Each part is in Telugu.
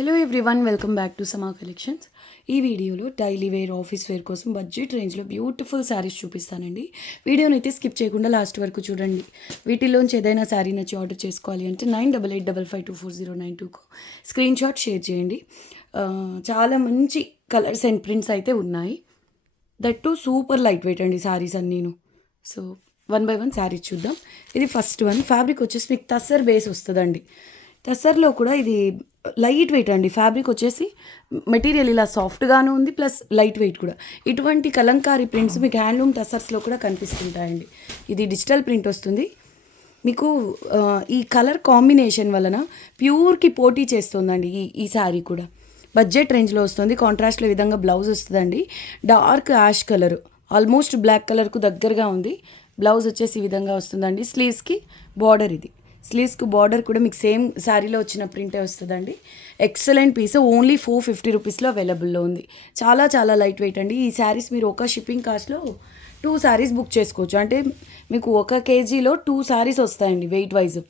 Hello everyone, welcome back to సమా కలెక్షన్స్. ఈ వీడియోలో డైలీ వేర్, ఆఫీస్ వేర్ కోసం బడ్జెట్ రేంజ్లో బ్యూటిఫుల్ శారీస్ చూపిస్తానండి. వీడియోని అయితే స్కిప్ చేయకుండా లాస్ట్ వరకు చూడండి. వీటిలోంచి ఏదైనా శారీ నచ్చి ఆర్డర్ చేసుకోవాలి అంటే 9885524092కు స్క్రీన్ షాట్ షేర్ చేయండి. చాలా మంచి కలర్స్ అండ్ ప్రింట్స్ అయితే ఉన్నాయి. That too super light weight అండి శారీస్ అన్నీను. So one by one saris చూద్దాం. ఇది ఫస్ట్ వన్. ఫ్యాబ్రిక్ వచ్చేసి మీకు టస్సర్ బేస్ వస్తుందండి. టస్సర్లో కూడా ఇది లైట్ వెయిట్ అండి. ఫ్యాబ్రిక్ వచ్చేసి మెటీరియల్ ఇలా సాఫ్ట్గాను ఉంది, ప్లస్ లైట్ వెయిట్ కూడా. ఇటువంటి కలంకారీ ప్రింట్స్ మీకు హ్యాండ్లూమ్ టస్సర్స్లో కూడా కనిపిస్తుంటాయండి. ఇది డిజిటల్ ప్రింట్ వస్తుంది మీకు. ఈ కలర్ కాంబినేషన్ వలన ప్యూర్కి పోటీ చేస్తుందండి ఈ శారీ కూడా. బడ్జెట్ రేంజ్లో వస్తుంది. కాంట్రాస్ట్లో విధంగా బ్లౌజ్ వస్తుందండి. Dark ash colour, almost black కలర్కు దగ్గరగా ఉంది. బ్లౌజ్ వచ్చేసి ఈ విధంగా వస్తుందండి. స్లీవ్స్కి బార్డర్, ఇది స్లీవ్స్కి బార్డర్ కూడా మీకు సేమ్ శారీలో వచ్చిన ప్రింటే వస్తుందండి. Excellent piece. ఓన్లీ 450 రూపీస్లో అవైలబుల్లో ఉంది. చాలా చాలా లైట్ వెయిట్ అండి. ఈ శారీస్ మీరు ఒక షిప్పింగ్ కాస్ట్లో 2 శారీస్ బుక్ చేసుకోవచ్చు. అంటే మీకు 1 కేజీలో 2 శారీస్ వస్తాయండి వెయిట్ వైజ్.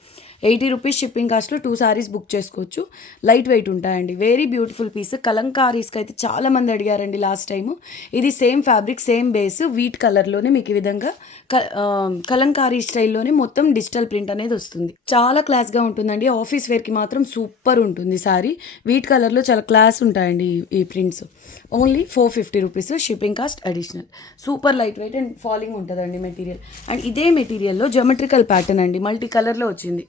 80 రూపీస్ షిప్పింగ్ కాస్ట్లో 2 శారీస్ బుక్ చేసుకోవచ్చు. లైట్ వెయిట్ ఉంటాయండి. Very beautiful piece. కలంకారీస్కి అయితే చాలామంది అడిగారండి లాస్ట్ టైము. ఇది same fabric, same base, wheat కలర్లోనే మీకు ఈ విధంగా కలంకారీ స్టైల్లోనే మొత్తం డిజిటల్ ప్రింట్ అనేది వస్తుంది. చాలా క్లాస్గా ఉంటుందండి. ఆఫీస్ వేర్కి మాత్రం సూపర్ ఉంటుంది శారీ. వీట్ కలర్లో చాలా క్లాస్ ఉంటాయండి ఈ prints. Only 450 rupees shipping cost additional. Super light wait and falling ఉంటుందండి మెటీరియల్. అండ్ ఇదే మెటీరియల్లో జోమెట్రికల్ ప్యాటర్న్ అండి, మల్టీ కలర్లో వచ్చింది.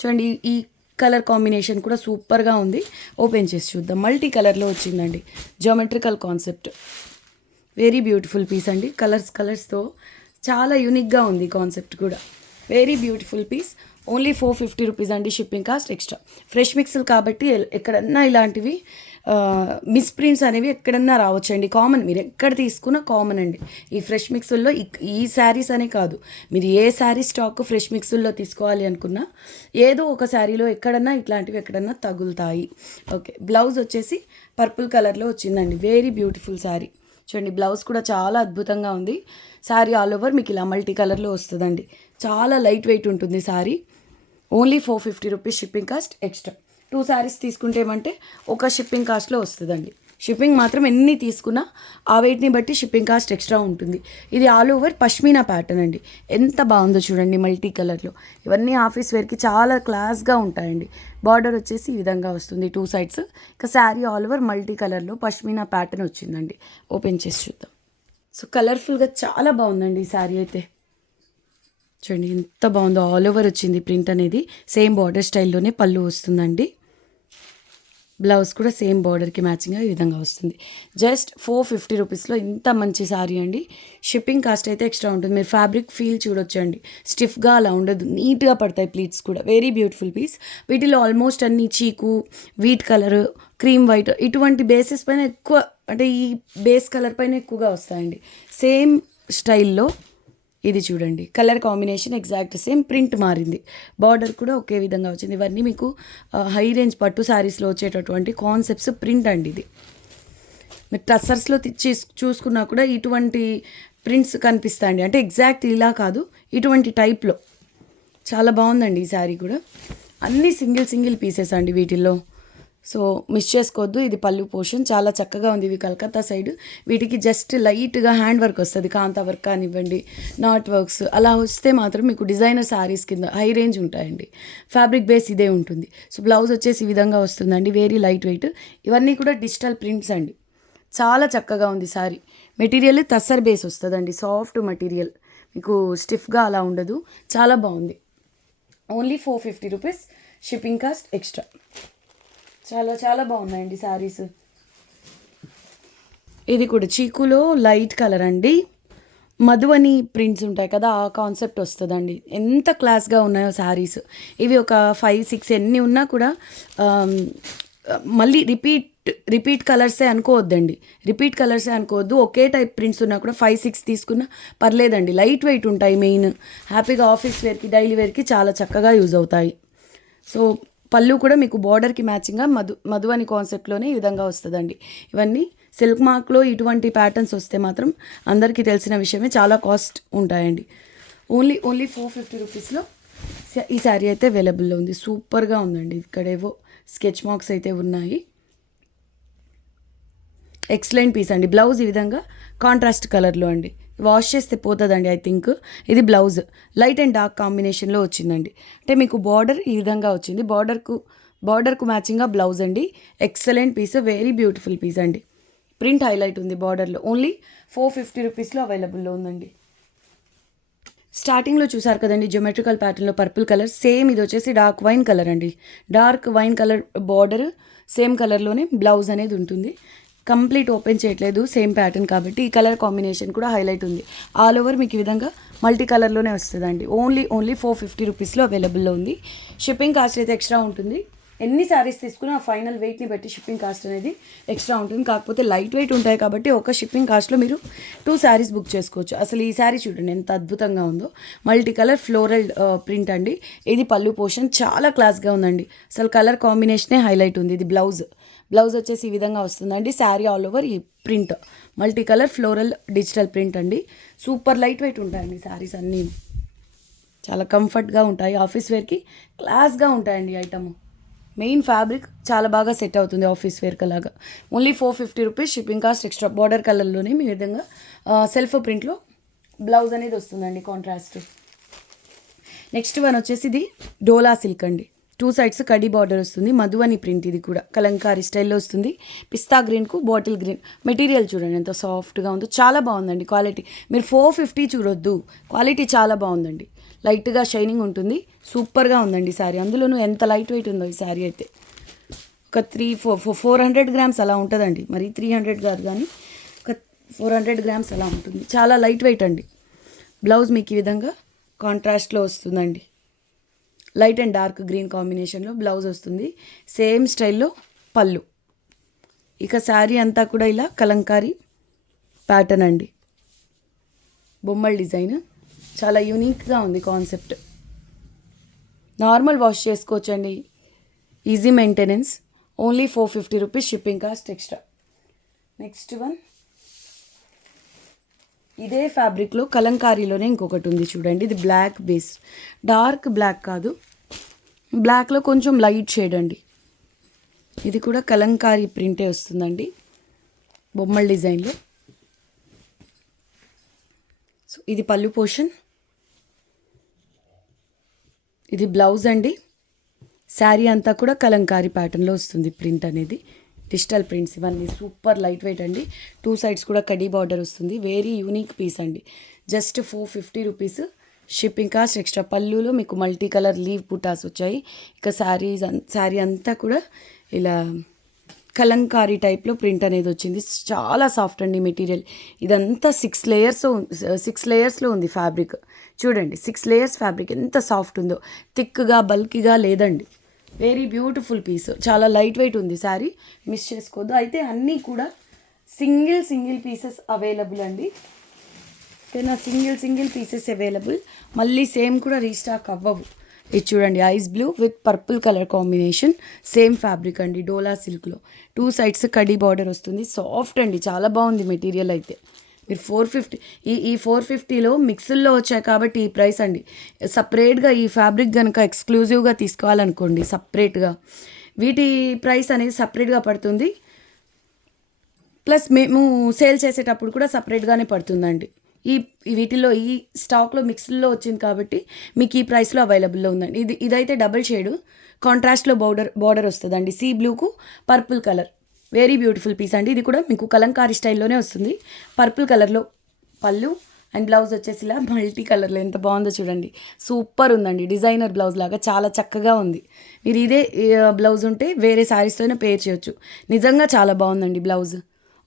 చూడండి, ఈ కలర్ కాంబినేషన్ కూడా సూపర్గా ఉంది. ఓపెన్ చేసి చూద్దాం. మల్టీ కలర్లో వచ్చిందండి, geometrical concept. Very beautiful piece అండి. కలర్స్తో చాలా యూనిక్గా ఉంది కాన్సెప్ట్ కూడా. Very beautiful piece. Only 450 rupees అండి షిప్పింగ్ కాస్ట్ ఎక్స్ట్రా. ఫ్రెష్ మిక్స్లు కాబట్టి ఎక్కడన్నా ఇలాంటివి మిస్ప్రింట్స్ అనేవి ఎక్కడన్నా రావచ్చండి. కామన్, మీరు ఎక్కడ తీసుకున్నా కామన్ అండి. ఈ ఫ్రెష్ మిక్సుల్లో ఈ శారీస్ అనే కాదు, మీరు ఏ శారీ స్టాక్ ఫ్రెష్ మిక్సుల్లో తీసుకోవాలి అనుకున్నా ఏదో ఒక శారీలో ఎక్కడన్నా ఇట్లాంటివి ఎక్కడన్నా తగులుతాయి. ఓకే, బ్లౌజ్ వచ్చేసి పర్పుల్ కలర్లో వచ్చిందండి. Very beautiful sari. చూడండి, బ్లౌజ్ కూడా చాలా అద్భుతంగా ఉంది. శారీ ఆల్ ఓవర్ మీకు ఇలా మల్టీ కలర్లో వస్తుందండి. చాలా లైట్ వెయిట్ ఉంటుంది sari. Only 450 rupees shipping cost extra. 2 saris తీసుకుంటే ఏమంటే ఒక షిప్పింగ్ కాస్ట్లో వస్తుందండి. షిప్పింగ్ మాత్రం ఎన్ని తీసుకున్నా ఆ వెయిట్ని బట్టి షిప్పింగ్ కాస్ట్ ఎక్స్ట్రా ఉంటుంది. ఇది ఆల్ ఓవర్ పష్మీనా ప్యాటర్న్ అండి. ఎంత బాగుందో చూడండి, మల్టీ కలర్లో. ఇవన్నీ ఆఫీస్ వేర్కి చాలా క్లాస్గా ఉంటాయండి. బార్డర్ వచ్చేసి ఈ విధంగా వస్తుంది 2 సైడ్స్. ఇక శారీ ఆల్ ఓవర్ మల్టీ కలర్లో పష్మీనా ప్యాటర్న్ వచ్చిందండి. ఓపెన్ చేసి చూద్దాం. సో కలర్ఫుల్గా చాలా బాగుందండి ఈ శారీ అయితే. చూడండి ఎంత బాగుందో. ఆల్ ఓవర్ వచ్చింది ప్రింట్ అనేది. సేమ్ బార్డర్ స్టైల్లోనే పళ్ళు వస్తుందండి. బ్లౌజ్ కూడా సేమ్ బార్డర్కి మ్యాచింగ్గా ఈ విధంగా వస్తుంది. జస్ట్ 450 రూపీస్లో ఇంత మంచి శారీ అండి. షిప్పింగ్ కాస్ట్ అయితే ఎక్స్ట్రా ఉంటుంది. మీరు ఫ్యాబ్రిక్ ఫీల్ చూడొచ్చండి. స్టిఫ్గా అలా ఉండదు, నీట్గా పడతాయి ప్లీట్స్ కూడా. Very beautiful piece. వీటిలో ఆల్మోస్ట్ అన్ని చీకు, వీట్ కలర్, క్రీమ్ వైట్ ఇటువంటి బేసెస్ పైన ఎక్కువ, అంటే ఈ బేస్ కలర్ పైన ఎక్కువగా వస్తాయండి. సేమ్ స్టైల్లో ఇది చూడండి, colour combination exact same, print మారింది. బార్డర్ కూడా ఒకే విధంగా వచ్చింది. ఇవన్నీ మీకు హై రేంజ్ పట్టు శారీస్లో వచ్చేటటువంటి కాన్సెప్ట్స్ ప్రింట్ అండి. ఇది మీరు టస్సర్స్లో చూసుకున్నా కూడా ఇటువంటి ప్రింట్స్ కనిపిస్తాయండి. అంటే ఎగ్జాక్ట్ ఇలా కాదు, ఇటువంటి టైప్లో. చాలా బాగుందండి ఈ శారీ కూడా. అన్నీ సింగిల్ పీసెస్ అండి వీటిల్లో. సో మిస్ చేసుకోవద్దు. ఇది పళ్ళు పోర్షన్ చాలా చక్కగా ఉంది. ఇవి కలకత్తా సైడ్. వీటికి జస్ట్ లైట్గా హ్యాండ్ వర్క్ వస్తుంది, కాంతా వర్క్ కానివ్వండి, నాట్ వర్క్స్ అలా వస్తే మాత్రం మీకు డిజైనర్ శారీస్ కింద హై రేంజ్ ఉంటాయండి. ఫ్యాబ్రిక్ బేస్ ఇదే ఉంటుంది. సో బ్లౌజ్ వచ్చేసి ఈ విధంగా వస్తుందండి. Very light weight. ఇవన్నీ కూడా డిజిటల్ ప్రింట్స్ అండి. చాలా చక్కగా ఉంది శారీ. మెటీరియల్ టస్సర్ బేస్ వస్తుందండి. సాఫ్ట్ మెటీరియల్, మీకు స్టిఫ్గా అలా ఉండదు. చాలా బాగుంది. Only 450 rupees shipping cost extra. చాలా చాలా బాగున్నాయండి శారీస్. ఇది కూడా చీకులో లైట్ కలర్ అండి. మధువని ప్రింట్స్ ఉంటాయి కదా, ఆ కాన్సెప్ట్ వస్తుందండి. ఎంత క్లాస్గా ఉన్నాయో శారీస్. ఇవి ఒక 5-6 ఎన్ని ఉన్నా కూడా మళ్ళీ రిపీట్ కలర్సే అనుకోవద్దండి. ఒకే టైప్ ప్రింట్స్ ఉన్నా కూడా 5-6 తీసుకున్నా పర్లేదండి. లైట్ వెయిట్ ఉంటాయి. మెయిన్ హ్యాపీగా ఆఫీస్ వేర్కి, డైలీ వేర్కి చాలా చక్కగా యూజ్ అవుతాయి. సో పళ్ళు కూడా మీకు బార్డర్కి మ్యాచింగ్గా మధువని కాన్సెప్ట్లోనే ఈ విధంగా వస్తుందండి. ఇవన్నీ సిల్క్ మార్క్లో ఇటువంటి ప్యాటర్న్స్ వస్తే మాత్రం అందరికీ తెలిసిన విషయమే, చాలా కాస్ట్ ఉంటాయండి. ఓన్లీ 450 రూపీస్లో ఈ శారీ అయితే అవైలబుల్లో ఉంది. సూపర్గా ఉందండి. ఇక్కడేవో స్కెచ్ మార్క్స్ అయితే ఉన్నాయి. ఎక్సలెంట్ పీస్ అండి. బ్లౌజ్ ఈ విధంగా కాంట్రాస్ట్ కలర్లో అండి. వాష్ చేస్తే పోతుందండి ఐ థింక్. ఇది బ్లౌజ్ లైట్ అండ్ డార్క్ కాంబినేషన్లో వచ్చిందండి. అంటే మీకు బార్డర్ ఈ విధంగా వచ్చింది. బార్డర్కు మ్యాచింగ్గా బ్లౌజ్ అండి. Excellent piece, very beautiful piece అండి. ప్రింట్ హైలైట్ ఉంది బార్డర్లో. ఓన్లీ 450 రూపీస్లో అవైలబుల్లో ఉందండి. స్టార్టింగ్లో చూసారు కదండి జియోమెట్రికల్ ప్యాటర్న్లో పర్పుల్ కలర్, సేమ్ ఇది వచ్చేసి డార్క్ వైన్ కలర్ అండి. Dark wine colour border, same కలర్లోనే బ్లౌజ్ అనేది ఉంటుంది. కంప్లీట్ ఓపెన్ చేయట్లేదు, సేమ్ ప్యాటర్న్ కాబట్టి ఈ కలర్ కాంబినేషన్ కూడా హైలైట్ ఉంది. ఆల్ ఓవర్ మీకు ఈ విధంగా మల్టీ కలర్లోనే వస్తుందండి. ఓన్లీ 450 రూపీస్లో అవైలబుల్లో ఉంది. షిప్పింగ్ కాస్ట్ అయితే ఎక్స్ట్రా ఉంటుంది. ఎన్ని శారీస్ తీసుకున్నా ఆ ఫైనల్ వెయిట్ని బట్టి షిప్పింగ్ కాస్ట్ అనేది ఎక్స్ట్రా ఉంటుంది. కాకపోతే లైట్ వెయిట్ ఉంటాయి కాబట్టి ఒక షిప్పింగ్ కాస్ట్లో మీరు 2 శారీస్ బుక్ చేసుకోవచ్చు. అసలు ఈ శారీ చూడండి ఎంత అద్భుతంగా ఉందో. మల్టీ కలర్ ఫ్లోరల్ ప్రింట్ అండి. ఇది పళ్ళు పోర్షన్, చాలా క్లాస్గా ఉందండి. అసలు కలర్ కాంబినేషనే హైలైట్ ఉంది. ఇది బ్లౌజ్ వచ్చేసి ఈ విధంగా వస్తుందండి. శారీ ఆల్ ఓవర్ ఈ print multi colour floral digital print అండి. సూపర్ లైట్ వెయిట్ ఉంటాయండి శారీస్ అన్నీ. చాలా కంఫర్ట్గా ఉంటాయి. ఆఫీస్ వేర్కి క్లాస్గా ఉంటాయండి ఐటమ్. మెయిన్ ఫ్యాబ్రిక్ చాలా బాగా సెట్ అవుతుంది ఆఫీస్ వేర్ లాగా. Only 450 rupees, shipping cost extra. Border కలర్లోనే మీ విధంగా సెల్ఫ్ ప్రింట్లో బ్లౌజ్ అనేది వస్తుందండి కాంట్రాస్ట్. నెక్స్ట్ వన్ వచ్చేసి ఇది డోలా సిల్క్ అండి. 2 సైడ్స్ కడి బార్డర్ వస్తుంది. మధువని ప్రింట్, ఇది కూడా కలంకారీ స్టైల్లో వస్తుంది. పిస్తా గ్రీన్కు బాటిల్ గ్రీన్. మెటీరియల్ చూడండి ఎంత సాఫ్ట్గా ఉందో, చాలా బాగుందండి క్వాలిటీ. మీరు 450 చూడొద్దు, క్వాలిటీ చాలా బాగుందండి. లైట్గా షైనింగ్ ఉంటుంది. సూపర్గా ఉందండి శారీ. అందులోనూ ఎంత లైట్ వెయిట్ ఉందో ఈ శారీ అయితే. ఒక 400 గ్రామ్స్ అలా ఉంటుందండి. మరి 300 కాదు కానీ ఒక 400 గ్రామ్స్ అలా ఉంటుంది. చాలా లైట్ వెయిట్ అండి. బ్లౌజ్ మీకు ఈ విధంగా కాంట్రాస్ట్లో వస్తుందండి. లైట్ అండ్ డార్క్ గ్రీన్ కాంబినేషన్లో బ్లౌజ్ వస్తుంది. సేమ్ స్టైల్లో పళ్ళు. ఇక శారీ అంతా కూడా ఇలా కలంకారీ ప్యాటర్న్ అండి. బొమ్మల డిజైన్ చాలా యూనిక్గా ఉంది కాన్సెప్ట్. నార్మల్ వాష్ చేసుకోవచ్చండి, easy maintenance. Only 450 rupees, shipping cost extra. Next one ఇదే ఫ్యాబ్రిక్లో కలంకారీలోనే ఇంకొకటి ఉంది చూడండి. ఇది బ్లాక్ బేస్, డార్క్ బ్లాక్ కాదు, బ్లాక్లో కొంచెం లైట్ షేడ్ అండి. ఇది కూడా కలంకారీ ప్రింటే వస్తుందండి బొమ్మల డిజైన్లో. సో ఇది పళ్ళు పోర్షన్, ఇది బ్లౌజ్ అండి. శారీ అంతా కూడా కలంకారీ ప్యాటర్న్లో వస్తుంది ప్రింట్ అనేది. డిజిటల్ ప్రింట్స్ ఇవన్నీ సూపర్ లైట్ వెయిట్ అండి. 2 సైడ్స్ కూడా కడీ బార్డర్ వస్తుంది. వెరీ యూనిక్ పీస్ అండి. Just 450 rupees, shipping cost extra. పళ్ళులో మీకు మల్టీ కలర్ లీవ్ బుటాస్ వచ్చాయి. ఇక శారీ అంతా కూడా ఇలా కలంకారీ టైప్లో ప్రింట్ అనేది వచ్చింది. చాలా సాఫ్ట్ అండి మెటీరియల్. ఇదంతా 6 లేయర్స్లో ఉంది ఫ్యాబ్రిక్. చూడండి 6 లేయర్స్ ఫ్యాబ్రిక్ ఎంత సాఫ్ట్ ఉందో. థిక్గా బల్కీగా లేదండి. Very beautiful piece. చాలా లైట్ వెయిట్ ఉంది శారీ, మిస్ చేసుకోవద్దు. అయితే అన్నీ కూడా సింగిల్ పీసెస్ అవైలబుల్ అండి. ఓకేనా, సింగిల్ పీసెస్ అవైలబుల్. మళ్ళీ సేమ్ కూడా రీస్టాక్ అవ్వవు. ఇది చూడండి ice blue with purple colour combination, same fabric అండి. డోలా సిల్క్లో 2 సైడ్స్ కడీ బార్డర్ వస్తుంది. సాఫ్ట్ అండి, చాలా బాగుంది మెటీరియల్ అయితే. మీరు 450 ఈ 450లో మిక్స్ల్లో వచ్చాయి కాబట్టి ఈ ప్రైస్ అండి. సపరేట్గా ఈ ఫ్యాబ్రిక్ కనుక ఎక్స్క్లూజివ్గా తీసుకోవాలనుకోండి సపరేట్గా, వీటి ప్రైస్ అనేది సపరేట్గా పడుతుంది. ప్లస్ మేము సేల్ చేసేటప్పుడు కూడా సపరేట్గానే పడుతుందండి. వీటిలో ఈ స్టాక్లో మిక్స్లో వచ్చింది కాబట్టి మీకు ఈ ప్రైస్లో అవైలబుల్లో ఉందండి. ఇదైతే డబుల్ షేడ్ కాంట్రాస్ట్లో బార్డర్ వస్తుందండి. సీ బ్లూకు purple colour, very beautiful piece అండి. ఇది కూడా మీకు కలంకారీ స్టైల్లోనే వస్తుంది. పర్పుల్ కలర్లో పళ్ళు అండ్ బ్లౌజ్ వచ్చేసి ఇలా మల్టీ కలర్లో ఎంత బాగుందో చూడండి. సూపర్ ఉందండి. డిజైనర్ బ్లౌజ్ లాగా చాలా చక్కగా ఉంది. మీరు ఇదే బ్లౌజ్ ఉంటే వేరే శారీస్తోనే పేర్ చేయొచ్చు. నిజంగా చాలా బాగుందండి బ్లౌజ్.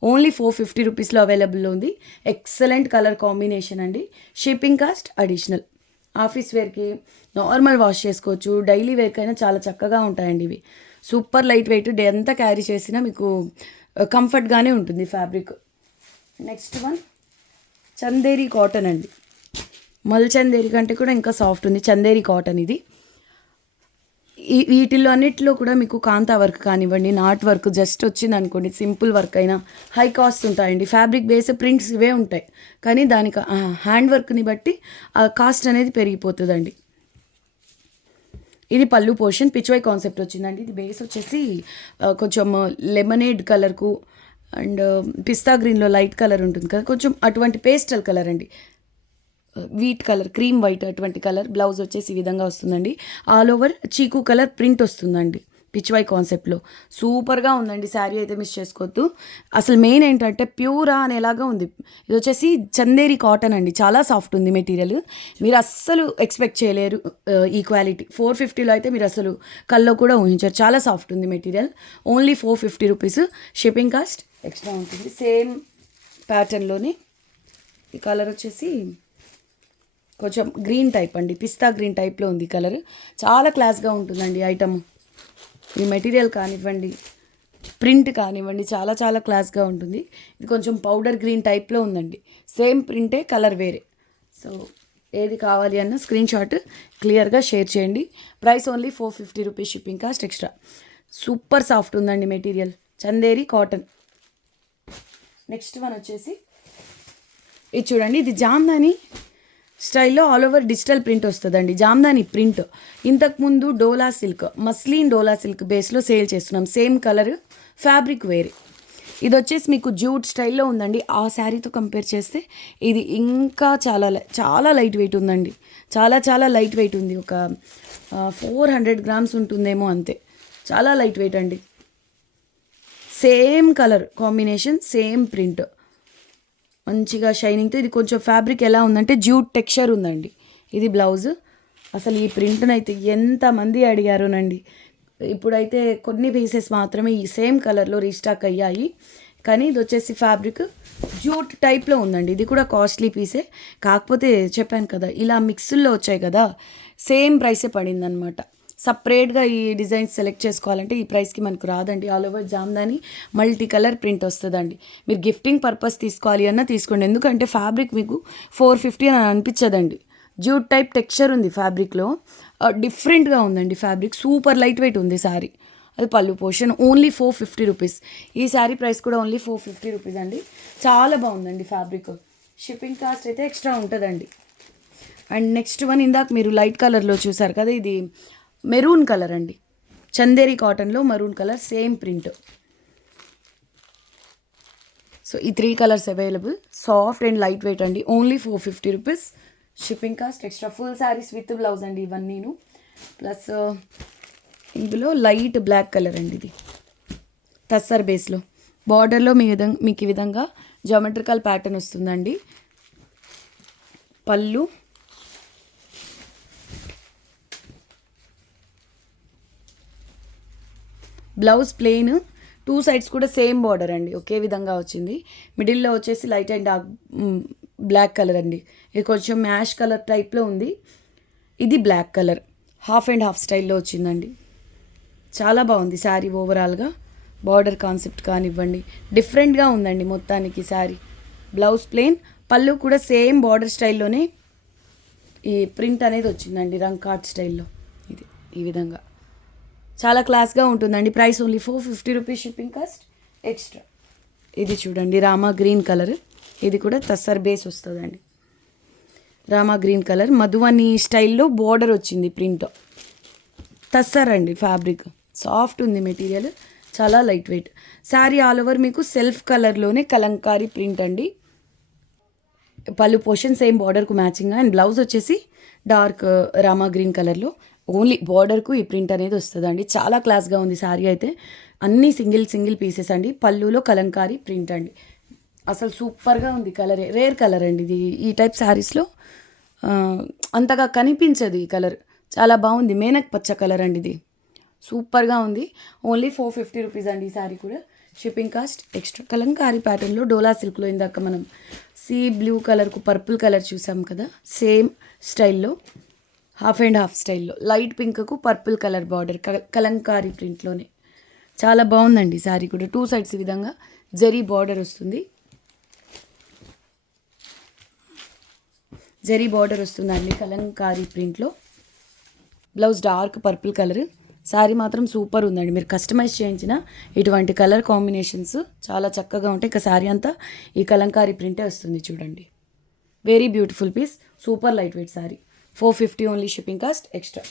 ఓన్లీ 450 రూపీస్లో అవైలబుల్లో ఉంది. ఎక్సలెంట్ కలర్ కాంబినేషన్ అండి. Shipping cost additional. ఆఫీస్ వేర్కి నార్మల్ వాష్ చేసుకోవచ్చు, డైలీ వేర్కైనా చాలా చక్కగా ఉంటాయండి ఇవి. సూపర్ లైట్ వెయిట్, డే అంతా క్యారీ చేసినా మీకు కంఫర్ట్గానే ఉంటుంది fabric. Next one Chanderi cotton అండి. మల్ చందేరి కంటే కూడా ఇంకా సాఫ్ట్ ఉంది చందేరి కాటన్. ఇది వీటిల్లో అన్నిటిలో కూడా మీకు కాంతా వర్క్ కానివ్వండి, నాట్ వర్క్ జస్ట్ వచ్చింది అనుకోండి, సింపుల్ వర్క్ అయినా హై కాస్ట్ ఉంటాయండి. ఫ్యాబ్రిక్ బేస్ ప్రింట్స్ ఇవే ఉంటాయి, కానీ దానికి హ్యాండ్ వర్క్ని బట్టి ఆ కాస్ట్ అనేది పెరిగిపోతుందండి. ఇది పళ్ళు పోర్షన్, పిచ్వై కాన్సెప్ట్ వచ్చిందండి. ఇది బేస్ వచ్చేసి కొంచెం లెమనేడ్ కలర్కు అండ్ పిస్తా గ్రీన్లో లైట్ కలర్ ఉంటుంది కదా, కొంచెం అటువంటి పేస్టల్ కలర్ అండి, వీట్ కలర్, క్రీమ్ వైట్ అటువంటి కలర్. బ్లౌజ్ వచ్చేసి ఈ విధంగా వస్తుందండి. ఆల్ ఓవర్ చీకు కలర్ ప్రింట్ వస్తుందండి పిచ్వై కాన్సెప్ట్లో. సూపర్గా ఉందండి శారీ, అయితే మిస్ చేసుకోవద్దు. అసలు మెయిన్ ఏంటంటే ప్యూరా అనేలాగా ఉంది. ఇది వచ్చేసి చందేరి కాటన్ అండి, చాలా సాఫ్ట్ ఉంది మెటీరియల్. మీరు అస్సలు ఎక్స్పెక్ట్ చేయలేరు ఈ క్వాలిటీ. 450లో అయితే మీరు అసలు కల్లో కూడా ఊహించారు. చాలా సాఫ్ట్ ఉంది material. Only 450 rupees. Shipping cost extra ఉంటుంది. సేమ్ ప్యాటర్న్లోనే ఈ కలర్ వచ్చేసి కొంచెం గ్రీన్ టైప్ అండి, పిస్తా గ్రీన్ టైప్లో ఉంది కలర్. చాలా క్లాస్గా ఉంటుందండి ఐటమ్. ఈ మెటీరియల్ కానివ్వండి, ప్రింట్ కానివ్వండి, చాలా చాలా క్లాస్గా ఉంటుంది. ఇది కొంచెం పౌడర్ గ్రీన్ టైప్లో ఉందండి. సేమ్ ప్రింటే, కలర్ వేరే. సో ఏది కావాలి అన్న స్క్రీన్ షాట్ క్లియర్గా షేర్ చేయండి. Price only 450 rupees. Shipping cost extra. Super soft ఉందండి material, Chanderi cotton. Next one వచ్చేసి ఇది చూడండి, ఇది జామ్దాని స్టైల్లో ఆల్ ఓవర్ డిజిటల్ ప్రింట్ వస్తుందండి. జామ్దాని ప్రింట్. ఇంతకుముందు డోలా సిల్క్, మస్లిన్ డోలా సిల్క్ బేస్లో సేల్ చేస్తున్నాం. సేమ్ కలర్, ఫ్యాబ్రిక్ వేరే. ఇది వచ్చేసి మీకు జూట్ స్టైల్లో ఉందండి. ఆ శారీతో కంపేర్ చేస్తే ఇది ఇంకా చాలా చాలా లైట్ వెయిట్ ఉందండి. చాలా చాలా లైట్ వెయిట్ ఉంది. ఒక 400 గ్రామ్స్ ఉంటుందేమో అంతే. చాలా లైట్ వెయిట్ అండి. Same colour combination, same print, మంచిగా షైనింగ్తో. ఇది కొంచెం ఫ్యాబ్రిక్ ఎలా ఉందంటే జ్యూట్ టెక్స్చర్ ఉందండి. ఇది బ్లౌజ్. అసలు ఈ ప్రింట్ని అయితే ఎంతమంది అడిగారోనండి. ఇప్పుడైతే కొన్ని పీసెస్ మాత్రమే ఈ సేమ్ కలర్లో రీస్టాక్ అయ్యాయి. కానీ ఇది వచ్చేసి ఫ్యాబ్రిక్ జ్యూట్ టైప్లో ఉందండి. ఇది కూడా కాస్ట్లీ పీసే. కాకపోతే చెప్పాను కదా, ఇలా మిక్స్ల్లో వచ్చాయి కదా, సేమ్ ప్రైసే పడిందనమాట. సపరేట్గా ఈ డిజైన్స్ సెలెక్ట్ చేసుకోవాలంటే ఈ ప్రైస్కి మనకు రాదండి. All over Jamdani multi colour print వస్తుందండి. మీరు గిఫ్టింగ్ పర్పస్ తీసుకోవాలి అన్నా తీసుకోండి. ఎందుకంటే ఫ్యాబ్రిక్ మీకు 450 అని అనిపించదండి. జ్యూట్ టైప్ టెక్స్చర్ ఉంది ఫ్యాబ్రిక్లో. డిఫరెంట్గా ఉందండి ఫ్యాబ్రిక్. సూపర్ లైట్ వెయిట్ ఉంది శారీ. అది పళ్ళు పోర్షన్. Only 450 rupees. ఈ శారీ ప్రైస్ కూడా ఓన్లీ 450 రూపీస్ అండి. చాలా బాగుందండి ఫ్యాబ్రిక్. షిప్పింగ్ కాస్ట్ అయితే ఎక్స్ట్రా ఉంటుందండి. అండ్ నెక్స్ట్ వన్ ఇందాక మీరు లైట్ కలర్లో చూసారు కదా, ఇది మెరూన్ కలర్ అండి. చందేరి కాటన్లో maroon colour, same print. So ఈ 3 colours available. Soft and light weight అండి. Only 450 rupees. Shipping cost extra. Full saris with blouse అండి ఇవన్నీను. ప్లస్ ఇందులో లైట్ బ్లాక్ కలర్ అండి. ఇది టస్సర్ బేస్లో బార్డర్లో మీకు ఈ విధంగా జామెట్రికల్ ప్యాటర్న్ వస్తుందండి. పళ్ళు, బ్లౌజ్ ప్లెయిన్. 2 సైడ్స్ కూడా సేమ్ బార్డర్ అండి, ఒకే విధంగా వచ్చింది. మిడిల్లో వచ్చేసి light and dark black colour అండి. ఇది కొంచెం మ్యాష్ కలర్ టైప్లో ఉంది. ఇది black colour, half and half స్టైల్లో వచ్చిందండి. చాలా బాగుంది శారీ ఓవరాల్గా. బార్డర్ కాన్సెప్ట్ కానివ్వండి, డిఫరెంట్గా ఉందండి మొత్తానికి శారీ. బ్లౌజ్ ప్లెయిన్, పళ్ళు కూడా సేమ్ బార్డర్ స్టైల్లోనే ఈ ప్రింట్ అనేది వచ్చిందండి, రంగ్ కార్డ్ స్టైల్లో. ఇది ఈ విధంగా చాలా క్లాస్గా ఉంటుందండి. Price only 450 rupees. Shipping cost extra. ఇది చూడండి, రామా గ్రీన్ కలర్. ఇది కూడా టస్సర్ బేస్ వస్తుందండి. రామా గ్రీన్ కలర్, మధువని స్టైల్లో బోర్డర్ వచ్చింది ప్రింట్. టస్సర్ అండి ఫ్యాబ్రిక్. సాఫ్ట్ ఉంది మెటీరియల్, చాలా light weight. Sari all over మీకు సెల్ఫ్ కలర్లోనే కలంకారీ ప్రింట్ అండి. పళ్ళు పోర్షన్ సేమ్ బార్డర్కు మ్యాచింగ్గా. అండ్ బ్లౌజ్ వచ్చేసి డార్క్ రామా గ్రీన్ కలర్లో. ఓన్లీ బార్డర్కు ఈ ప్రింట్ అనేది వస్తుందండి. చాలా క్లాస్గా ఉంది శారీ అయితే. అన్నీ సింగిల్ పీసెస్ అండి. పళ్ళులో కలంకారీ ప్రింట్ అండి. అసలు సూపర్గా ఉంది కలర్. రేర్ కలర్ అండి ఇది. ఈ టైప్ శారీస్లో అంతగా కనిపించదు ఈ కలర్. చాలా బాగుంది. మేనక్ పచ్చ కలర్ అండి ఇది. సూపర్గా ఉంది. ఓన్లీ 450 రూపీస్ అండి ఈ శారీ కూడా. Shipping cost extra. కలంకారీ ప్యాటర్న్లో డోలా సిల్క్లో ఇందాక మనం సీ బ్లూ కలర్కు పర్పుల్ కలర్ చూసాం కదా, సేమ్ స్టైల్లో హాఫ్ అండ్ హాఫ్ స్టైల్లో లైట్ పింక్కు పర్పుల్ కలర్ బార్డర్ కలంకారీ ప్రింట్లోనే. చాలా బాగుందండి శారీ కూడా. 2 సైడ్స్ ఈ విధంగా జరీ బార్డర్ వస్తుంది. జరీ బార్డర్ వస్తుందండి కలంకారీ ప్రింట్లో. Blouse dark purple colour. Sari మాత్రం సూపర్ ఉందండి. మీరు కస్టమైజ్ చేయించిన ఇటువంటి కలర్ కాంబినేషన్స్ చాలా చక్కగా ఉంటాయి. ఇక శారీ అంతా ఈ కలంకారీ ప్రింటే వస్తుంది చూడండి. Very beautiful piece. Super light weight sari. 450 only. Shipping cost extra.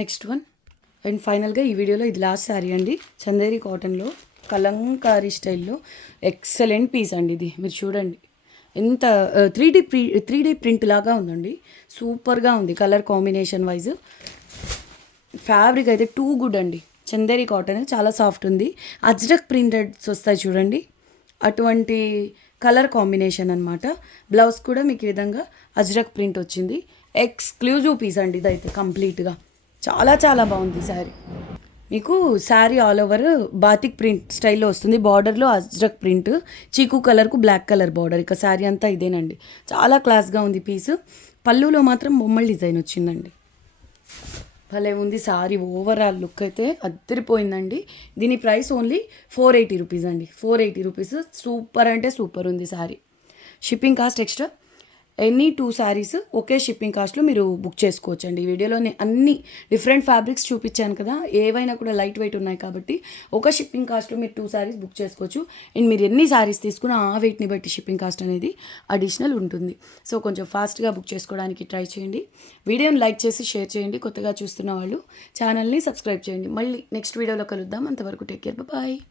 Next one and ఫైనల్గా ఈ వీడియోలో ఇది లాస్ట్ శారీ అండి. చందేరి కాటన్లో కలంకారీ స్టైల్లో ఎక్సలెంట్ పీస్ అండి ఇది. మీరు చూడండి ఎంత 3D ప్రింట్ లాగా ఉందండి. సూపర్గా ఉంది కలర్ కాంబినేషన్ వైజ్. ఫ్యాబ్రిక్ అయితే టూ గుడ్ అండి. చందేరి కాటన్ చాలా సాఫ్ట్ ఉంది. అజ్రక్ ప్రింటెడ్స్ వస్తాయి చూడండి, అటువంటి కలర్ కాంబినేషన్ అనమాట. బ్లౌజ్ కూడా మీకు ఈ విధంగా అజ్రక్ ప్రింట్ వచ్చింది. ఎక్స్క్లూజివ్ పీస్ అండి ఇదైతే కంప్లీట్గా. చాలా చాలా బాగుంది శారీ. మీకు sari all over batik print స్టైల్లో వస్తుంది. బార్డర్లో అజ్రక్ ప్రింట్, చీకు కలర్కు బ్లాక్ కలర్ బార్డర్. ఇక శారీ అంతా ఇదేనండి. చాలా క్లాస్గా ఉంది పీసు. పళ్ళులో మాత్రం బొమ్మల డిజైన్ వచ్చిందండి. భలే ఉంది శారీ. ఓవరాల్ లుక్ అయితే అద్దరిపోయిందండి. దీని ప్రైస్ ఓన్లీ 480 రూపీస్ అండి. 480 రూపీస్. సూపర్ అంటే సూపర్ ఉంది sari. Shipping cost extra. Any 2 saris ఒకే షిప్పింగ్ కాస్ట్లో మీరు బుక్ చేసుకోవచ్చు అండి. ఈ వీడియోలో నేను అన్ని డిఫరెంట్ ఫ్యాబ్రిక్స్ చూపించాను కదా, ఏవైనా కూడా లైట్ వెయిట్ ఉన్నాయి కాబట్టి ఒక షిప్పింగ్ కాస్ట్లో మీరు 2 శారీస్ బుక్ చేసుకోవచ్చు. అండ్ మీరు ఎన్ని శారీస్ తీసుకున్నా ఆ వెయిట్ని బట్టి షిప్పింగ్ కాస్ట్ అనేది అడిషనల్ ఉంటుంది. సో కొంచెం ఫాస్ట్గా బుక్ చేసుకోవడానికి ట్రై చేయండి. వీడియోని లైక్ చేసి షేర్ చేయండి. కొత్తగా చూస్తున్న వాళ్ళు ఛానల్ని సబ్స్క్రైబ్ చేయండి. మళ్ళీ నెక్స్ట్ వీడియోలో కలుద్దాం. అంతవరకు టేక్ కేర్, బాయ్.